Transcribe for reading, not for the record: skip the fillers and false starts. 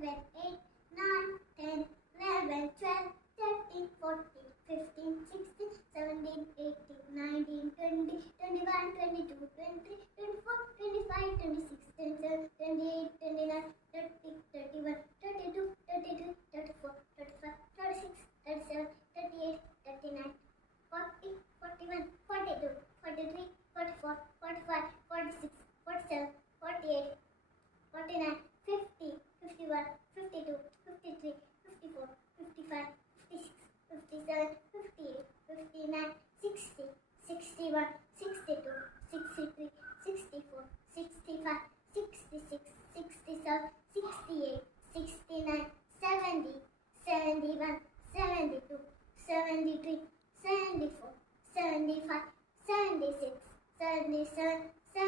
7, 8, 9, 10, 11, 12, 13, 14, 15, 16, 17, 18, 19, 20, 21, 22, 23, 24, 25, 26, 27, 28, 29, 30, 31, 32, 33, 34, 35, 36, 37, 38, 39, 40, 41, 42, 43, 44, 45, 46, 47, 48, 49, 50, 51, 52, 53, 54, 55, 56, 57, 58, 59, 60, 61, 62, 63, 64, 65, 66, 67,